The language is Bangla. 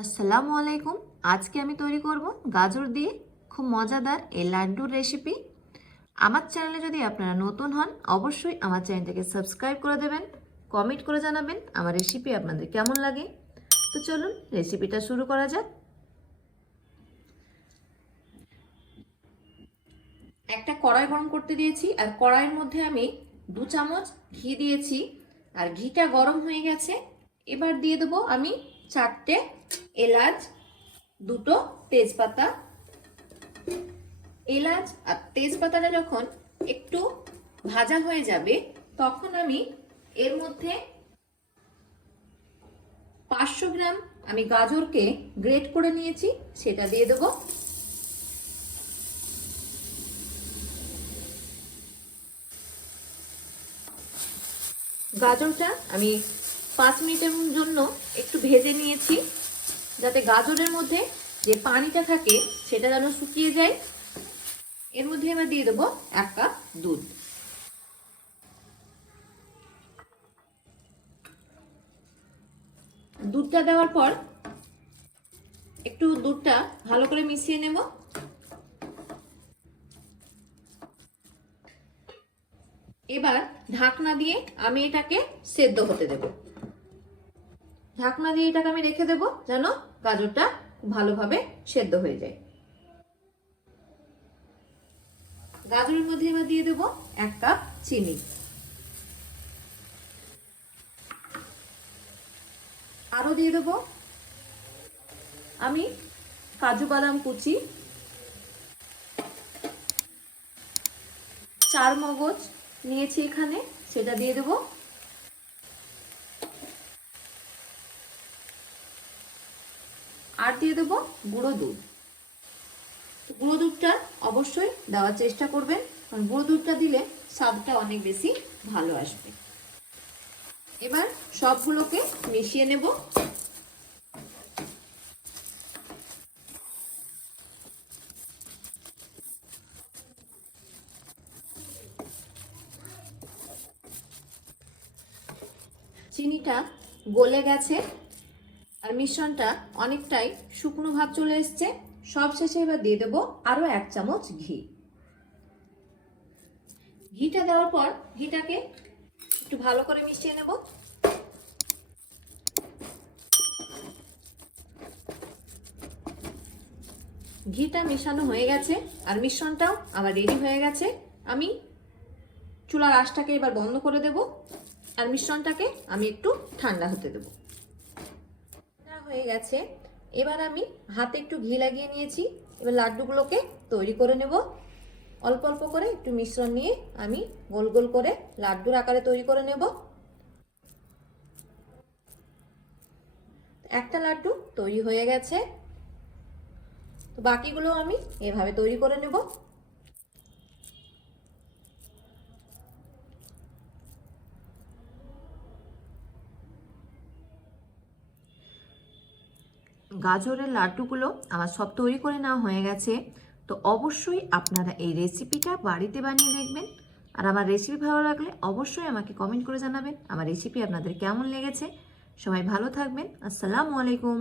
আসসালামু আলাইকুম। আজকে আমি তৈরি করব গাজর দিয়ে খুব মজাদার এই লাড্ডুর রেসিপি আমার চ্যানেলে যদি আপনারা নতুন হন, অবশ্যই আমার চ্যানেলটাকে সাবস্ক্রাইব করে দেবেন কমেন্ট করে জানাবেন আমার রেসিপি আপনাদের কেমন লাগে। তো চলুন রেসিপিটা শুরু করা যাক। একটা কড়াই গরম করতে দিয়েছি, আর কড়াইয়ের মধ্যে আমি দু চামচ ঘি দিয়েছি, আর ঘিটা গরম হয়ে গেছে। এবার দিয়ে দেবো আমি চারটে এলাচ, দুটো তেজপাতা। এলাচ আর তেজপাতাটা যখন একটু ভাজা হয়ে যাবে, তখন আমি এর মধ্যে পাঁচশো গ্রাম আমি গাজরকে গ্রেট করে নিয়েছি, সেটা দিয়ে দেবো। গাজরটা আমি পাঁচ মিনিটের জন্য একটু ভেজে নিয়েছি, যাতে গাজরের মধ্যে যে পানিটা থাকে সেটা যেন শুকিয়ে যায়। এর মধ্যে এবার দিয়ে দেবো এক কাপ দুধ। দুধটা দেওয়ার পর একটু দুধটা ভালো করে মিশিয়ে নেব। এবার ঢাকনা দিয়ে আমি এটাকে সেদ্ধ হতে দেব। ঢাকনা দিয়ে এটাকে আমি রেখে দেব যেন গাজরটা ভালোভাবে সেদ্ধ হয়ে যায়। গাজরের মধ্যে এবার দিয়ে দেব এক কাপ চিনি। আরও দিয়ে দেব আমি কাজু বাদাম কুচি চার মগজ নিয়েছি এখানে, সেটা দিয়ে দেব আর দিয়ে দেবো গুঁড়ো দুধ। গুঁড়ো দুধটা অবশ্যই দেওয়ার চেষ্টা করবেন, কারণ গুঁড়ো দুধটা দিলে স্বাদটা অনেক বেশি ভালো আসবে। এবার সবগুলোকে মিশিয়ে নেব। চিনিটা গলে গেছে। আর মিশ্রণটা অনেকটাই শুকনো ভাব চলে এসছে। সব শেষে এবার দিয়ে দেবো আরও এক চামচ ঘি। ঘিটা দেওয়ার পর ঘিটাকে একটু ভালো করে মিশিয়ে নেব। ঘিটা মেশানো হয়ে গেছে আর মিশ্রণটাও আমার রেডি হয়ে গেছে। আমি চুলার আঁচটাকে এবার বন্ধ করে দেব আর মিশ্রণটাকে আমি একটু ঠান্ডা হতে দেব। হয়ে গেছে। এবার আমি হাতে একটু ঘি লাগিয়ে নিয়েছি। এবার লাড্ডুগুলোকে তৈরি করে নেব। অল্প অল্প করে একটু মিশ্রণ নিয়ে আমি গোল গোল করে লাড্ডুর আকারে তৈরি করে নেব। একটা লাড্ডু তৈরি হয়ে গেছে। তো বাকিগুলো আমি এভাবে তৈরি করে নেব। গাজরের লাড্ডুগুলো আমার সব তৈরি করে নেওয়া হয়ে গেছে। তো অবশ্যই আপনারা এই রেসিপিটা বাড়িতে বানিয়ে দেখবেন। আর আমার রেসিপি ভালো লাগলে অবশ্যই আমাকে কমেন্ট করে জানাবেন। আমার রেসিপি আপনাদের কেমন লেগেছে? সবাই ভালো থাকবেন। আসসালামু আলাইকুম।